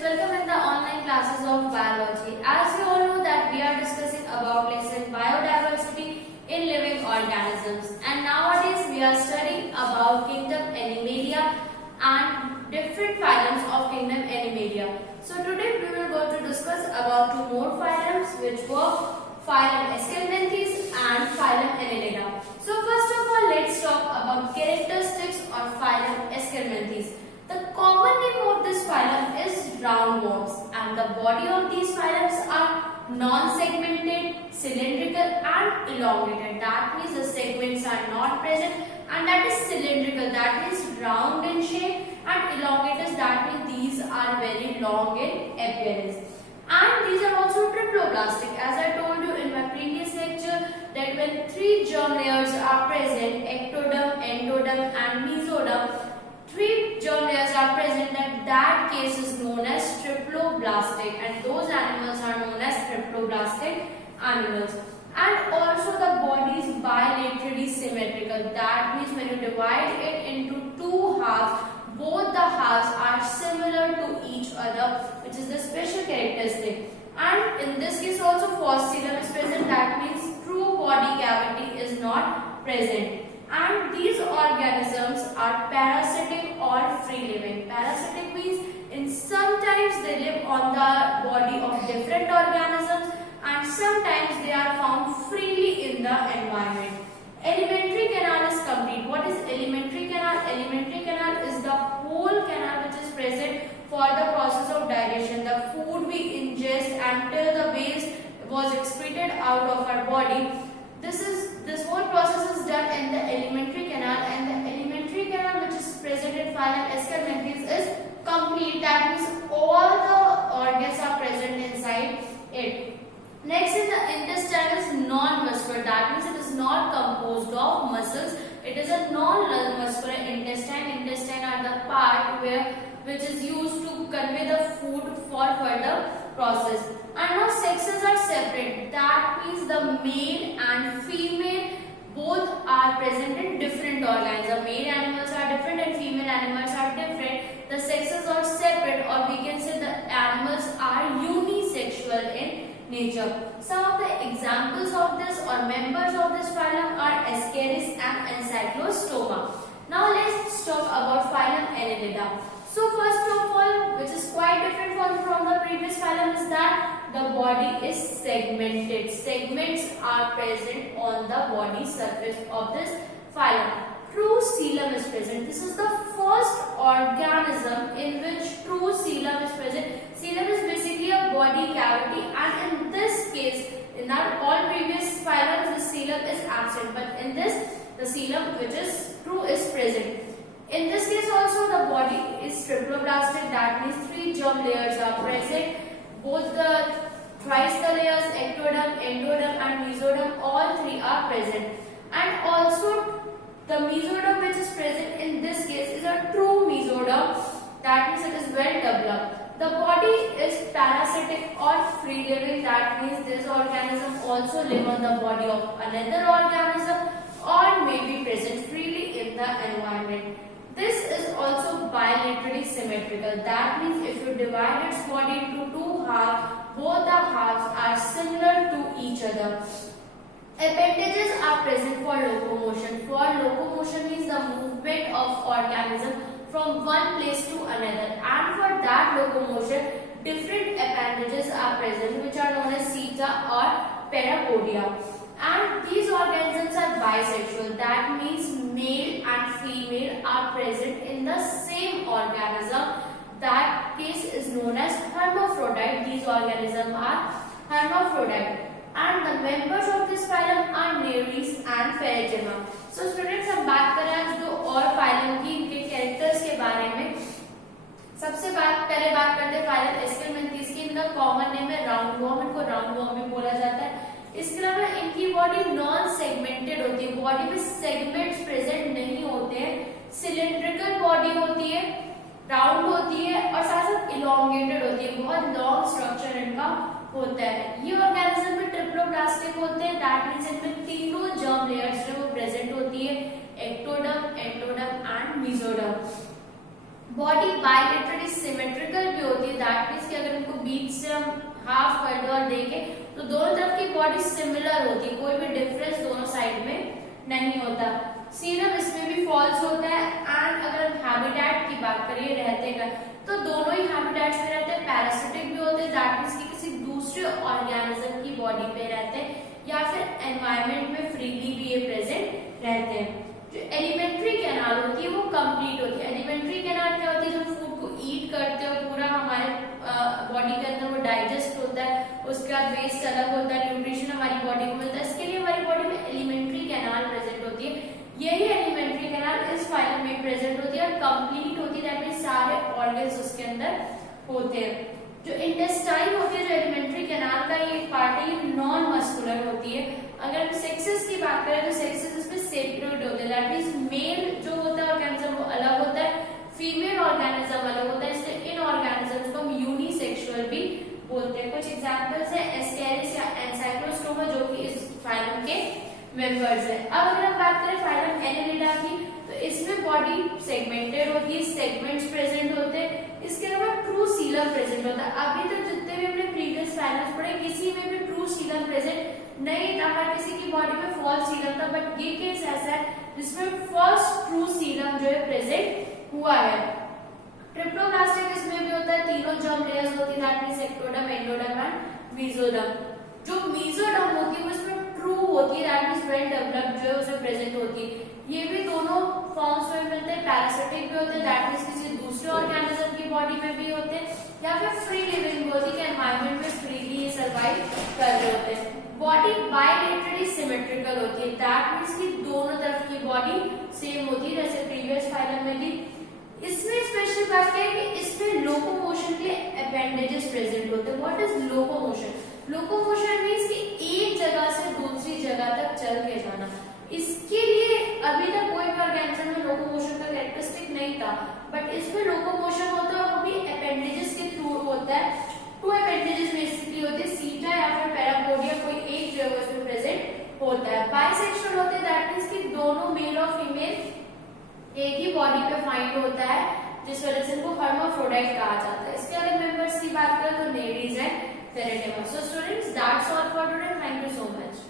welcome in the online classes of biology. As you all know that we are discussing about lesson biodiversity in living organisms, and nowadays we are studying about kingdom Animalia and different phylums of kingdom Animalia. So today we will go to discuss about two more phylums, which were phylum Aschelminthes and phylum Annelida. So first of all, let's talk about characteristics of phylum Aschelminthes. The common name of this phylum is roundworms, and the body of these phylums are non-segmented, cylindrical and elongated. That means the segments are not present, and that is cylindrical, that means round in shape, and elongated, that means these are very long in appearance. And these are also triploblastic, as I told you in my previous lecture that when three germ layers are present, ectoderm, endoderm and mesoderm, three germ layers are present, that case is known as triploblastic, and those animals are known as triploblastic animals. And also the body is bilaterally symmetrical, that means when you divide it into two halves, both the halves are similar to each other, which is the special characteristic. And in this case also fossilium is present, that means true body cavity is not present. And these organisms are parasitic or free living. Parasitic means sometimes they live on the body of different organisms, and sometimes they are found freely in the environment. Alimentary canal is complete. What is alimentary canal? Alimentary canal is the whole canal which is present for the process of digestion. The food we ingest until the waste was excreted out of our body. This whole process is done in the alimentary canal, and the alimentary canal which is present in phylum Aschelminthes is complete. That means all the organs are present inside it. Next in the intestine is non-muscular, that means it is not composed of muscles. It is a non-muscular intestine. Intestine are the part which is used to convey the food for further process. And now sexes are separate, that means the male and female both are present in different organs. The male animals are different and female animals are different. The sexes are separate, or we can say the animals are unisexual in nature. Some of the examples of this or members of this phylum are Ascaris and Ancylostoma. Now let's talk about phylum Annelida. So first of all, which is quite different from the previous phylum, is that the body is segmented. Segments are present on the body surface of this phylum. True coelom is present. This is the first organism in which true coelom is present. Coelom is basically a body cavity, and in this case, in our all previous phylums, the coelom is absent, but in this, the coelom which is true is present. In this case also the body is triploblastic, that means three germ layers are present. Both the thrice the layers, ectoderm, endoderm and mesoderm, all three are present. And also the mesoderm which is present in this case is a true mesoderm, that means it is well developed. The body is parasitic or free living, that means this organism also live on the body of another organism or may be present freely in the environment. This is also bilaterally symmetrical, that means if you divide its body into two halves, both the halves are similar to each other. Appendages are present for locomotion. For locomotion means the movement of organism from one place to another, and for that locomotion different appendages are present which are known as seta or parapodia. And these organisms are bisexual, that means male and female are present in the same organism. That case is known as hermaphrodite. These organisms are hermaphrodite. And the members of this phylum are Nereis and Pherecyma. So students, हम बात करें आज दो और phylum की इनके characters के बारे में. सबसे पहले बात करते हैं phylum Aschelminthes की. इनका common name है roundworm, इनको roundworm भी बोला जाता है. इसके अलावा इनकी बॉडी नॉन सेगमेंटेड होती है, बॉडी में सेगमेंट्स प्रेजेंट नहीं होते हैं, सिलिंड्रिकल बॉडी होती है, राउंड होती है और साथ साथ इलोंगेटेड होती है, बहुत लॉन्ग स्ट्रक्चर इनका होता है. ये ऑर्गेनिज्म में ट्रिप्लोप्लास्टिक होते हैं, दैट मींस इनमें तीनों जर्म लेयर्स जो वो प्रेजेंट होती है, ectoderm, endoderm and mesoderm. Body bilaterally symmetrical भी होती है, दैट मींस कि अगर इनको बीच से हम हाफ कर दो और देखें तो दोनों तरफ की बॉडी सिमिलर होती है, कोई भी डिफरेंस दोनों साइड में नहीं होता। सीरम इसमें भी फॉल्स होता है। एंड अगर हम हैबिटेट की बात करें रहते का, तो दोनों ही हैबिटेट्स में रहते हैं, पैरासिटिक भी होते हैं, दैट मींस कि किसी दूसरे ऑर्गेनिज्म की बॉडी पे रहते हैं, या फिर एनवायरनमेंट में फ्रीली भी ये प्रेजेंट रहते हैं। जो एलिमेंट्री कैनाल होती है वो कंप्लीट होती है। एलिमेंट्री कैनाल क्या होती है, जब फूड को ईट करते हो पूरा हमारे बॉडी के अंदर वो डाइजेस्ट होता है, उसके बाद वेस्ट अलग होता है, न्यूट्रिशन हमारी बॉडी को मिलता है, इसके लिए हमारी बॉडी में एलिमेंट्री कैनाल प्रेजेंट होती है। यही एलिमेंट्री कैनाल इस फाइलम में प्रेजेंट होती है और कंप्लीट होती है, दैट मींस सारे ऑर्गन्स उसके अंदर होते हैं। जो इंटेस्टाइन होती है, जो एलिमेंट्री कैनाल का ये पार्ट है, ये नॉन मस्कुलर होती है। अगर हम सेक्सेस की बात करें तो सेक्सेस इसमें सेपरेट होते हैं, दैट मींस मेल जो होता है ऑर्गेनिज्म वो अलग होता है, फीमेल ऑर्गेनिज्म अलग होता है, इसलिए इन ऑर्गेनिजम्स को हम यूनिसेक्सुअल भी बोलते हैं। कुछ एग्जांपल्स है एस्केरिस या एनसाइक्लोस्टोमा, जो कि इस फाइलम के मेंबर्स है। अब अगर हम बात करें फाइलम एनेलिडा की, तो इसमें बॉडी सेगमेंटेड होती है, सेगमेंट्स प्रेजेंट होते हैं, इसके अलावा ट्रू सीलम प्रेजेंट होता है। अभी तक जितने भी हमने प्रीवियस फाइलम्स पढ़े किसी में भी ट्रू सीलम प्रेजेंट नहीं था, हर किसी की बॉडी में फॉल्स सीलम था, बट ये केस ऐसा है जिसमें फर्स्ट ट्रू सीलम जो है प्रेजेंट हुआ है। ट्रिप्लोब्लास्टिक इसमें भी होता है, तीनों जर्म लेयर्स होती है, that means ectoderm, endoderm and mesoderm. जो मेसोडर्म होती है वो इसमें ट्रू होती है, दैट मींस वेल डेवलप्ड जो है उसे प्रेजेंट होती है। ये भी दोनों फॉर्म्स में मिलते हैं, पैरासिटिक भी होते हैं, दैट मींस किसी दूसरे ऑर्गेनिज्म की बॉडी में भी होते हैं, या फिर फ्री लिविंग होती है कि एनवायरनमेंट में फ्रीली ये सर्वाइव कर रहे होते हैं। बॉडी बायलेटरली सिमेट्रिकल होती है, दैट मींस कि दोनों तरफ की बॉडी सेम होती है, जैसे प्रीवियस फाइलम में थी। इसमें स्पेशल बात क्या है कि इसमें लोकोमोशन के अपेंडेजेस प्रेजेंट होते हैं। What is locomotion? Locomotion means कि एक जगह से दूसरी जगह तक चल के जाना। इसके लिए अभी तक कोई भी ऑर्गेनिज्म में लोकोमोशन का कैरेक्टरिस्टिक नहीं था, बट इसमें लोकोमोशन होता है, वो भी अपेंडेजेस के थ्रू होता है। टू अपेंडेजेस बेसिकली होते हैं, सीटा या फिर पैरापोडिया, कोई एक जो है उसमें प्रेजेंट होता है। बाइसेक्सुअल होते हैं, दैट मींस कि दोनों मेल और फीमेल एक ही बॉडी पे फाइंड होता है, जिस वजह से इनको हर्माफ्रोडाइट कहा जाता है। इसके अलग मेंबर्स की बात करें तो Nereis and Pheretima. So students, that's all for today, thank you so much.